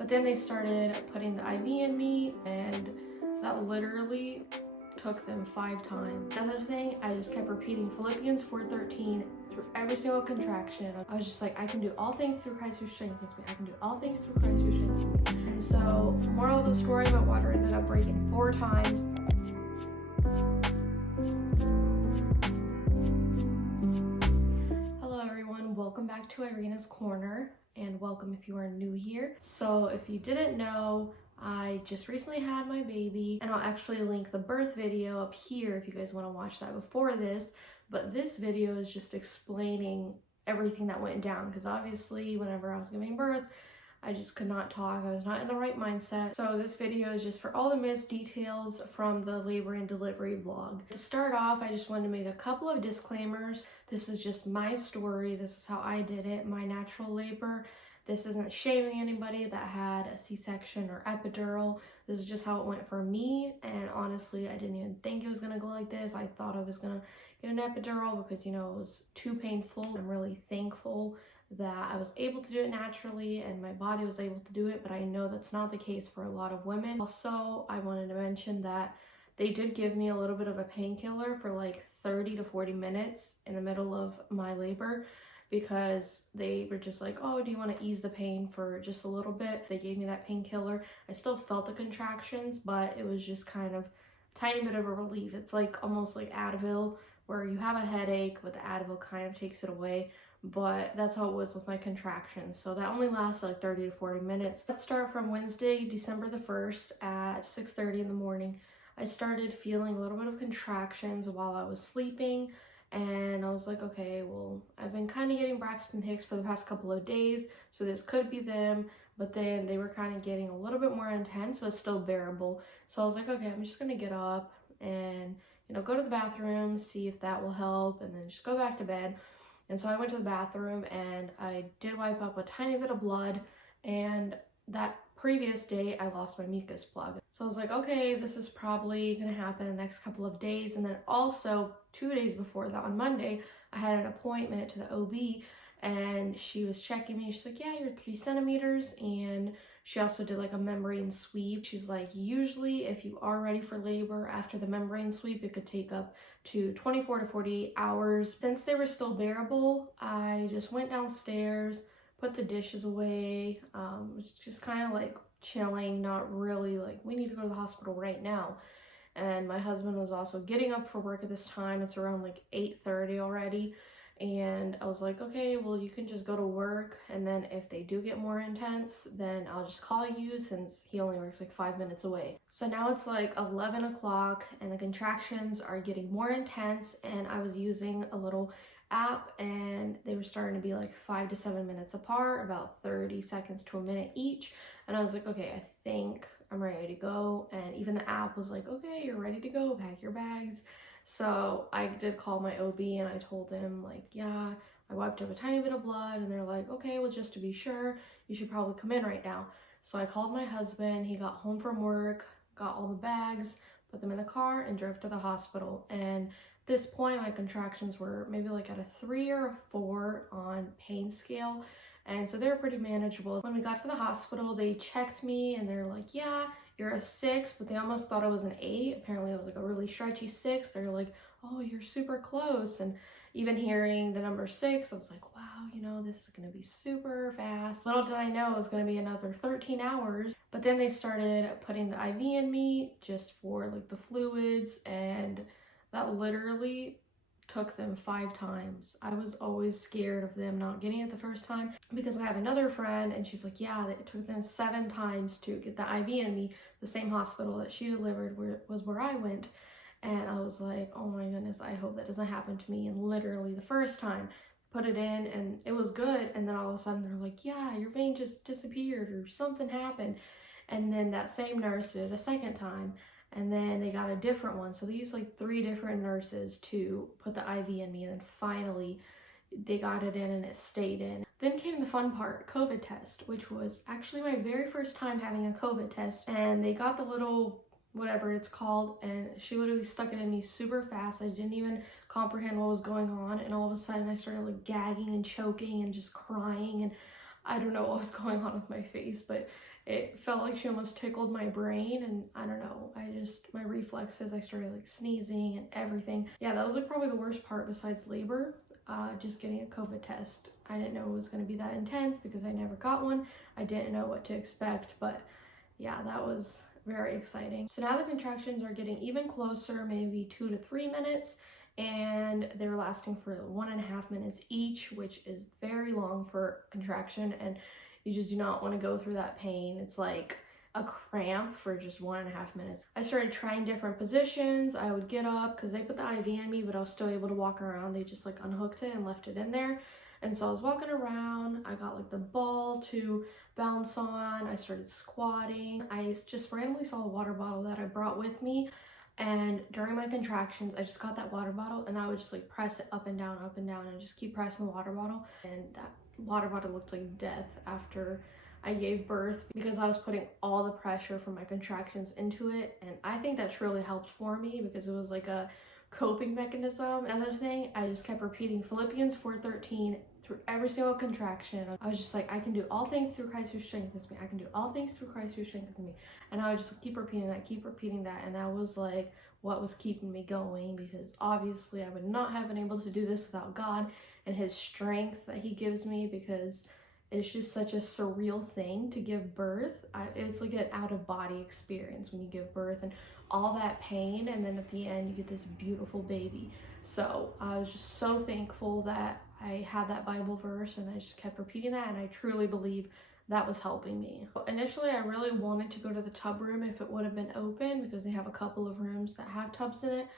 But then they started putting the IV in me, and that literally took them 5 times. Another thing, I just kept repeating Philippians 4:13 through every single contraction. I was just like, I can do all things through Christ who strengthens me. I can do all things through Christ who strengthens me. And so, moral of the story, my water ended up breaking 4 times. Hello everyone, welcome back to Irina's Corner, and welcome if you are new here. So if you didn't know, I just recently had my baby, and I'll actually link the birth video up here if you guys want to watch that before this. But this video is just explaining everything that went down, because obviously whenever I was giving birth, I just could not talk. I was not in the right mindset. So this video is just for all the missed details from the labor and delivery vlog. To start off, I just wanted to make a couple of disclaimers. This is just my story. This is how I did it, my natural labor. This isn't shaming anybody that had a C-section or epidural. This is just how it went for me. And honestly, I didn't even think it was gonna go like this. I thought I was gonna get an epidural because, you know, it was too painful. I'm really thankful that I was able to do it naturally and my body was able to do it, but I know that's not the case for a lot of women. Also, I wanted to mention that they did give me a little bit of a painkiller for like 30 to 40 minutes in the middle of my labor, because they were just like, oh, do you want to ease the pain for just a little bit? They gave me that painkiller. I still felt the contractions, but it was just kind of a tiny bit of a relief. It's like almost like Advil, where you have a headache, but the Advil kind of takes it away. But that's how it was with my contractions. So that only lasted like 30 to 40 minutes. Let's start from Wednesday, December the 1st at 6:30 in the morning. I started feeling a little bit of contractions while I was sleeping, and I was like, okay, well, I've been kind of getting Braxton Hicks for the past couple of days, so this could be them. But then they were kind of getting a little bit more intense, but still bearable. So I was like, okay, I'm just gonna get up and, you know, go to the bathroom, see if that will help, and then just go back to bed. And so I went to the bathroom and I did wipe up a tiny bit of blood, and that previous day I lost my mucus plug. So I was like, okay, this is probably gonna happen in the next couple of days. And then also 2 days before that, on Monday, I had an appointment to the OB, and she was checking me. She's like, yeah, you're 3 centimeters. And she also did like a membrane sweep. She's like, usually if you are ready for labor after the membrane sweep, it could take up to 24 to 48 hours. Since they were still bearable, I just went downstairs, put the dishes away, was just kind of like chilling, not really like, we need to go to the hospital right now. And my husband was also getting up for work at this time. It's around like 8:30 already. And I was like, okay, well, you can just go to work, and then if they do get more intense, then I'll just call you, since he only works like 5 minutes away. So now it's like 11 o'clock and the contractions are getting more intense, and I was using a little app, and they were starting to be like 5 to 7 minutes apart, about 30 seconds to a minute each. And I was like, okay, I think I'm ready to go. And even the app was like, okay, you're ready to go, pack your bags. So I did call my OB and I told him, like, yeah, I wiped up a tiny bit of blood, and they're like, okay, well, just to be sure, you should probably come in right now. So I called my husband. He got home from work, got all the bags, put them in the car, and drove to the hospital. And at this point, my contractions were maybe like at a 3 or a 4 on pain scale, and so they were pretty manageable. When we got to the hospital, they checked me and they're like, yeah, you're a 6, but they almost thought I was an 8. Apparently I was like a really stretchy 6. They're like, oh, you're super close. And even hearing the number 6, I was like, wow, you know, this is gonna be super fast. Little did I know it was gonna be another 13 hours. But then they started putting the IV in me just for like the fluids, and that literally took them 5 times. I was always scared of them not getting it the first time, because I have another friend and she's like, yeah, it took them 7 times to get the IV in me. The same hospital that she delivered was where I went. And I was like, oh my goodness, I hope that doesn't happen to me. And literally the first time, put it in and it was good, and then all of a sudden they're like, yeah, your vein just disappeared or something happened. And then that same nurse did it a second time, and then they got a different one. So they used like 3 different nurses to put the IV in me, and then finally they got it in and it stayed in. Then came the fun part, COVID test, which was actually my very first time having a COVID test. And they got the little whatever it's called, and she literally stuck it in me super fast. I didn't even comprehend what was going on, and all of a sudden I started like gagging and choking and just crying, and I don't know what was going on with my face, but it felt like she almost tickled my brain, and I don't know, my reflexes, I started like sneezing and everything. Yeah, that was like probably the worst part besides labor, just getting a COVID test. I didn't know it was going to be that intense because I never got one. I didn't know what to expect, but yeah, that was very exciting. So now the contractions are getting even closer, maybe 2 to 3 minutes, and they're lasting for 1.5 minutes each, which is very long for contraction, and you just do not want to go through that pain. It's like a cramp for just 1.5 minutes. I started trying different positions. I would get up because they put the IV in me, but I was still able to walk around. They just like unhooked it and left it in there. And so I was walking around. I got like the ball to bounce on. I started squatting. I just randomly saw a water bottle that I brought with me. And during my contractions, I just got that water bottle and I would just like press it up and down, and just keep pressing the water bottle. And that water bottle looked like death after I gave birth because I was putting all the pressure from my contractions into it. And I think that truly helped for me because it was like a coping mechanism. Another thing, I just kept repeating Philippians 4:13 through every single contraction. I was just like, I can do all things through Christ who strengthens me. I can do all things through Christ who strengthens me. And I would just keep repeating that. And that was like what was keeping me going, because obviously I would not have been able to do this without God and his strength that he gives me, because it's just such a surreal thing to give birth. It's like an out-of-body experience when you give birth and all that pain, and then at the end you get this beautiful baby. So I was just so thankful that I had that Bible verse, and I just kept repeating that, and I truly believe that was helping me. Initially, I really wanted to go to the tub room if it would have been open, because they have a couple of rooms that have tubs in it.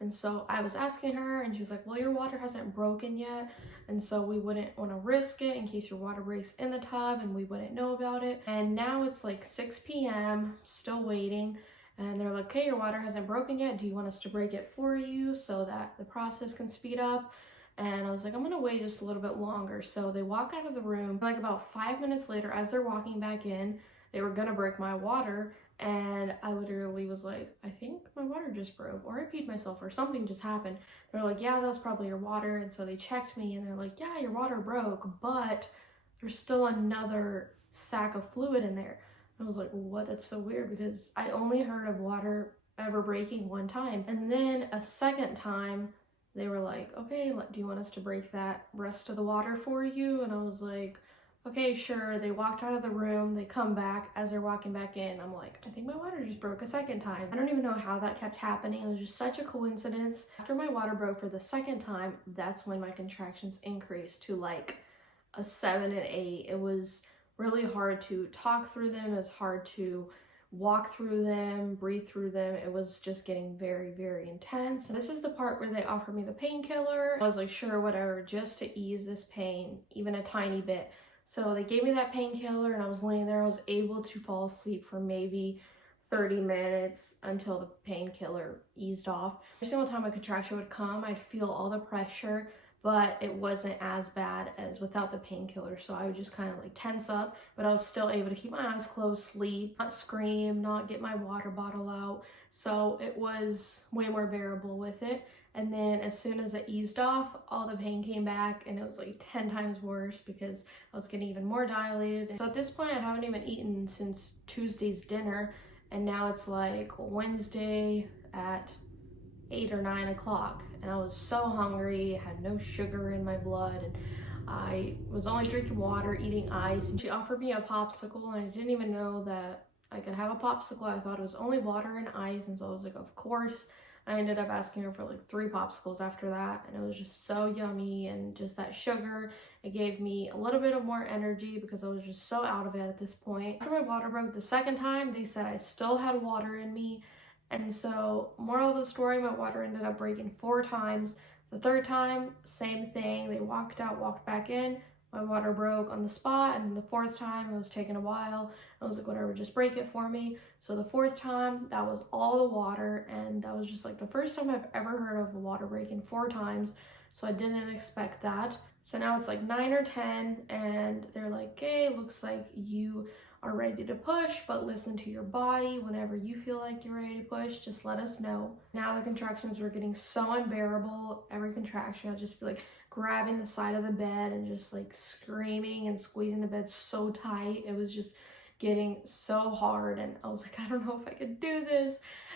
And so I was asking her, and she was like, well, your water hasn't broken yet, and so we wouldn't want to risk it in case your water breaks in the tub and we wouldn't know about it. And now it's like 6 p.m, still waiting, and they're like, okay, your water hasn't broken yet. Do you want us to break it for you so that the process can speed up? And I was like, I'm gonna wait just a little bit longer. So they walk out of the room. Like about 5 minutes later, as they're walking back in, they were gonna break my water. And I literally was like, I think my water just broke, or I peed myself, or something just happened. They're like, yeah, that's probably your water. And so they checked me, and they're like, yeah, your water broke, but there's still another sack of fluid in there. I was like, what? That's so weird, because I only heard of water ever breaking one time. And then a second time, they were like, okay, do you want us to break that rest of the water for you? And I was like, okay, sure. They walked out of the room. They come back. As they're walking back in, I'm like, I think my water just broke a second time. I don't even know how that kept happening. It was just such a coincidence. After my water broke for the second time, that's when my contractions increased to like a 7 and 8. It was really hard to talk through them. It's hard to walk through them, breathe through them. It was just getting very, very intense. This is the part where they offered me the painkiller. I was like, sure, whatever, just to ease this pain, even a tiny bit. So they gave me that painkiller, and I was laying there. I was able to fall asleep for maybe 30 minutes until the painkiller eased off. Every single time a contraction would come, I'd feel all the pressure, but it wasn't as bad as without the painkiller. So I would just kind of like tense up, but I was still able to keep my eyes closed, sleep, not scream, not get my water bottle out. So it was way more bearable with it. And then as soon as it eased off, all the pain came back, and it was like 10 times worse because I was getting even more dilated. So at this point, I haven't even eaten since Tuesday's dinner, and now it's like Wednesday at 8 or 9 o'clock, and I was so hungry. I had no sugar in my blood, and I was only drinking water, eating ice. And she offered me a popsicle, and I didn't even know that I could have a popsicle. I thought it was only water and ice, and so I was like, of course. I ended up asking her for like 3 popsicles after that, and it was just so yummy. And just that sugar, it gave me a little bit of more energy because I was just so out of it at this point. After my water broke the second time, they said I still had water in me. And so, moral of the story, my water ended up breaking 4 times. The third time, same thing. They walked out, walked back in. My water broke on the spot. And then the 4th time, it was taking a while. I was like, whatever, just break it for me. So the 4th time, that was all the water. And that was just like the first time I've ever heard of a water breaking 4 times. So I didn't expect that. So now it's like 9 or 10. And they're like, okay, looks like you are ready to push, but listen to your body. Whenever you feel like you're ready to push, just let us know. Now the contractions were getting so unbearable. Every contraction, I'd just be like grabbing the side of the bed and just like screaming and squeezing the bed so tight. It was just getting so hard, and I was like, I don't know if I could do this.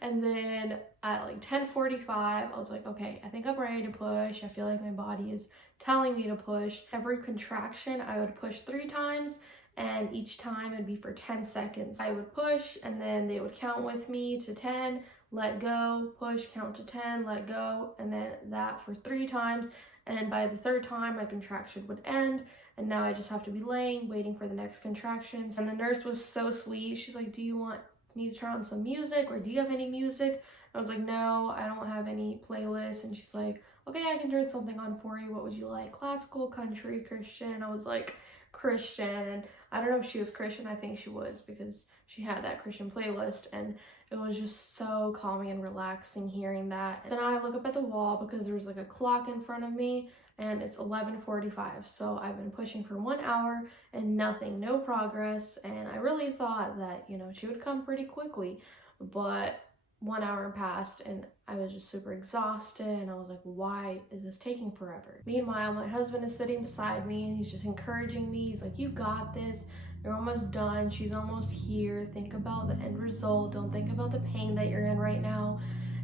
And then at like 10:45, I was like, okay, I think I'm ready to push. I feel like my body is telling me to push. Every contraction, I would push 3 times, and each time it'd be for 10 seconds. I would push, and then they would count with me to 10, let go, push, count to 10, let go, and then that for 3 times. And by the 3rd time, my contraction would end, and now I just have to be laying, waiting for the next contractions. And the nurse was so sweet. She's like, do you want me to turn on some music, or do you have any music? I was like, no, I don't have any playlists. And she's like, okay, I can turn something on for you. What would you like? Classical, country, Christian? And I was like, Christian. And I don't know if she was Christian. I think she was, because she had that Christian playlist, and it was just so calming and relaxing hearing that. And then I look up at the wall because there's like a clock in front of me, and it's 11:45. So I've been pushing for 1 hour and nothing, no progress. And I really thought that, you know, she would come pretty quickly, but 1 hour passed and I was just super exhausted, and I was like, why is this taking forever? Meanwhile, my husband is sitting beside me and he's just encouraging me. He's like, you got this. You're almost done. She's almost here. Think about the end result. Don't think about the pain that you're in right now.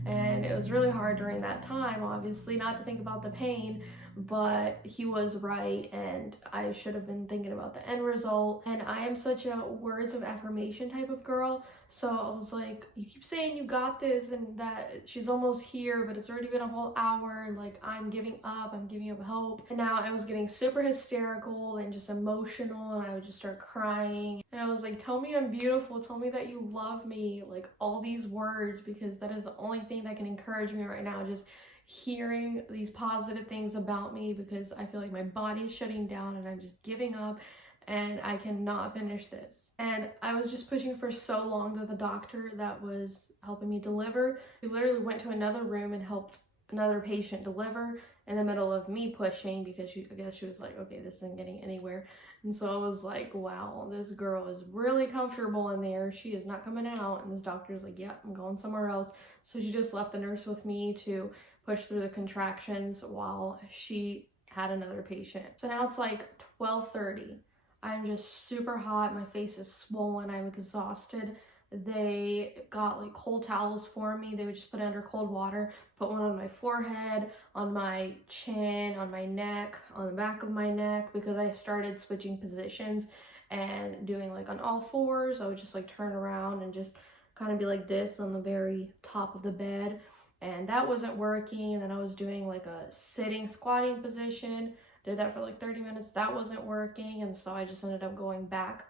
And it was really hard during that time, obviously, not to think about the pain, but he was right, and I should have been thinking about the end result. And I am such a words of affirmation type of girl, so I was like, you keep saying you got this and that she's almost here, but it's already been a whole hour, and like, I'm giving up hope. And now I was getting super hysterical and just emotional, and I would just start crying, and I was like, tell me I'm beautiful, tell me that you love me, like all these words, because that is the only thing that can encourage me right now, just hearing these positive things about me, because I feel like my body is shutting down and I'm just giving up and I cannot finish this. And I was just pushing for so long that the doctor that was helping me deliver, she literally went to another room and helped another patient deliver in the middle of me pushing, because I guess she was like, okay, this isn't getting anywhere. And so I was like, wow, this girl is really comfortable in there. She is not coming out. And this doctor's like, yeah, I'm going somewhere else. So she just left the nurse with me to push through the contractions while she had another patient. So now it's like 12:30. I'm just super hot. My face is swollen. I'm exhausted. They got like cold towels for me. They would just put it under cold water, put one on my forehead, on my chin, on my neck, on the back of my neck, because I started switching positions and doing like on all fours. I would just like turn around and just kind of be like this on the very top of the bed, and that wasn't working. And then I was doing like a sitting squatting position, did that for like 30 minutes, that wasn't working, and so I just ended up going back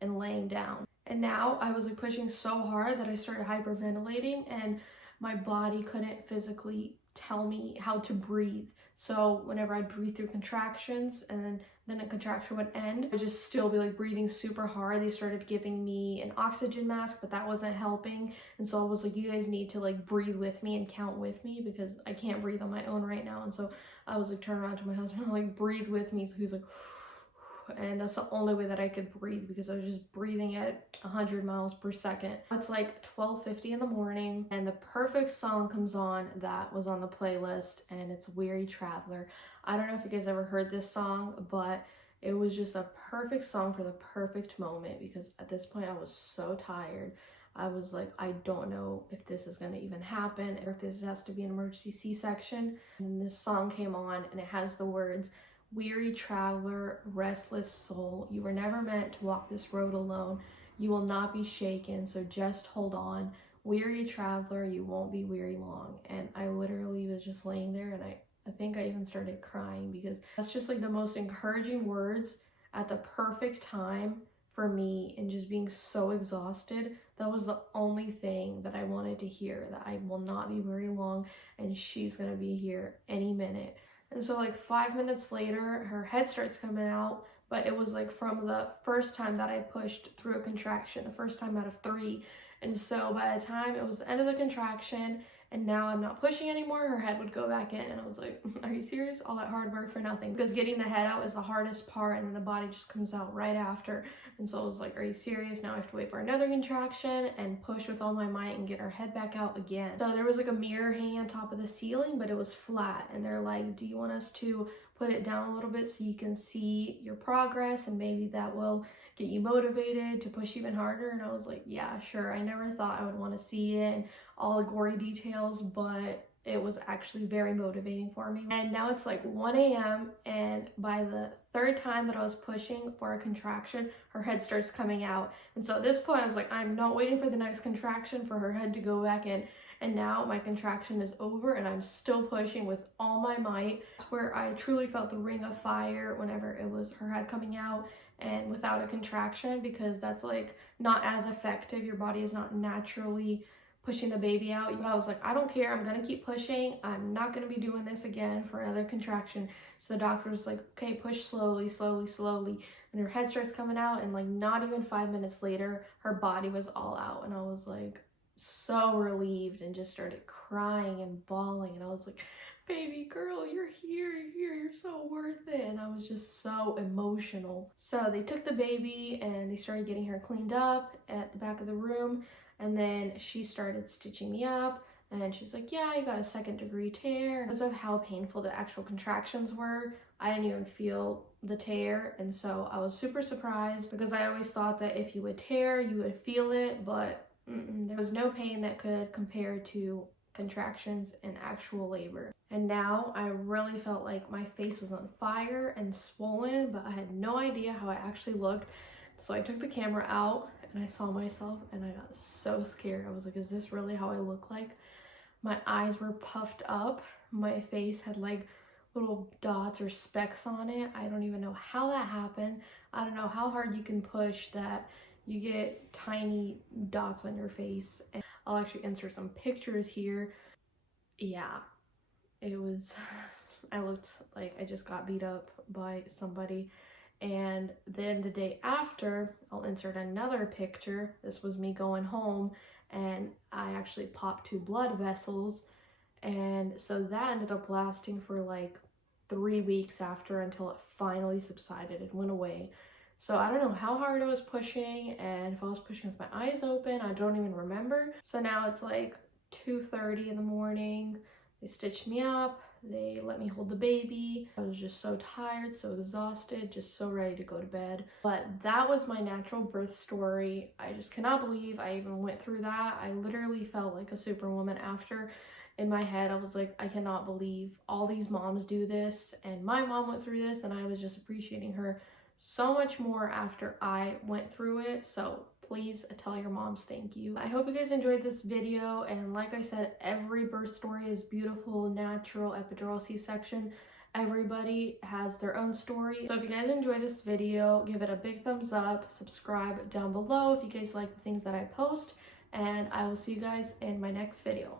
and laying down. And now I was like pushing so hard that I started hyperventilating, and my body couldn't physically tell me how to breathe. So whenever I'd breathe through contractions and then a contraction would end, I'd just still be like breathing super hard. They started giving me an oxygen mask, but that wasn't helping. And so I was like, you guys need to like breathe with me and count with me, because I can't breathe on my own right now. And so I was like, turn around to my husband, like, breathe with me. So he was like, and that's the only way that I could breathe, because I was just breathing at 100 miles per second. It's like 12:50 in the morning, and the perfect song comes on that was on the playlist, and it's Weary Traveler. I don't know if you guys ever heard this song, but it was just a perfect song for the perfect moment, because at this point I was so tired. I was like, I don't know if this is going to even happen, or if this has to be an emergency C-section. And this song came on, and it has the words, weary traveler, restless soul, you were never meant to walk this road alone. You will not be shaken, so just hold on. Weary traveler, you won't be weary long. And I literally was just laying there, and I think I even started crying, because that's just like the most encouraging words at the perfect time for me, and just being so exhausted. That was the only thing that I wanted to hear, that I will not be very long and she's gonna be here any minute. And so like 5 minutes later, her head starts coming out, but it was like from the first time that I pushed through a contraction, the first time out of 3. And so by the time it was the end of the contraction and now I'm not pushing anymore. Her head would go back in, and I was like, are you serious? All that hard work for nothing? Because getting the head out is the hardest part, and then the body just comes out right after. And so I was like, are you serious? Now I have to wait for another contraction and push with all my might and get her head back out again. So there was like a mirror hanging on top of the ceiling, but it was flat, and they're like, do you want us to put it down a little bit so you can see your progress, and maybe that will get you motivated to push even harder? And I was like, yeah, sure. I never thought I would want to see it and all the gory details, but it was actually very motivating for me. And now it's like 1 a.m. and by the third time that I was pushing for a contraction, her head starts coming out. And so at this point I was like, I'm not waiting for the next contraction for her head to go back in. And now my contraction is over and I'm still pushing with all my might. That's where I truly felt the ring of fire whenever it was her head coming out and without a contraction, because that's like not as effective. Your body is not naturally pushing the baby out. But I was like, I don't care, I'm gonna keep pushing. I'm not gonna be doing this again for another contraction. So the doctor was like, okay, push slowly, slowly, slowly. And her head starts coming out, and like not even 5 minutes later, her body was all out. And I was like so relieved and just started crying and bawling. And I was like, baby girl, you're here, you're so worth it. And I was just so emotional. So they took the baby and they started getting her cleaned up at the back of the room. And then she started stitching me up, and she's like, yeah, you got a 2nd-degree tear. Because of how painful the actual contractions were, I didn't even feel the tear. And so I was super surprised, because I always thought that if you would tear, you would feel it, but there was no pain that could compare to contractions in actual labor. And now I really felt like my face was on fire and swollen, but I had no idea how I actually looked. So I took the camera out and I saw myself and I got so scared. I was like, is this really how I look like? My eyes were puffed up. My face had like little dots or specks on it. I don't even know how that happened. I don't know how hard you can push that you get tiny dots on your face. And I'll actually insert some pictures here. Yeah, it was, I looked like I just got beat up by somebody. And then the day after, I'll insert another picture. This was me going home, and I actually popped 2 blood vessels. And so that ended up lasting for like 3 weeks after, until it finally subsided and went away. So I don't know how hard I was pushing, and if I was pushing with my eyes open, I don't even remember. So now it's like 2:30 in the morning. They stitched me up. They let me hold the baby. I was just so tired, so exhausted, just so ready to go to bed. But that was my natural birth story. I just cannot believe I even went through that. I literally felt like a superwoman after. In my head, I was like, I cannot believe all these moms do this, and my mom went through this, and I was just appreciating her so much more after I went through it. So please tell your moms thank you. I hope you guys enjoyed this video, and like I said, every birth story is beautiful, natural, epidural C-section. Everybody has their own story. So if you guys enjoyed this video, give it a big thumbs up, subscribe down below if you guys like the things that I post, and I will see you guys in my next video.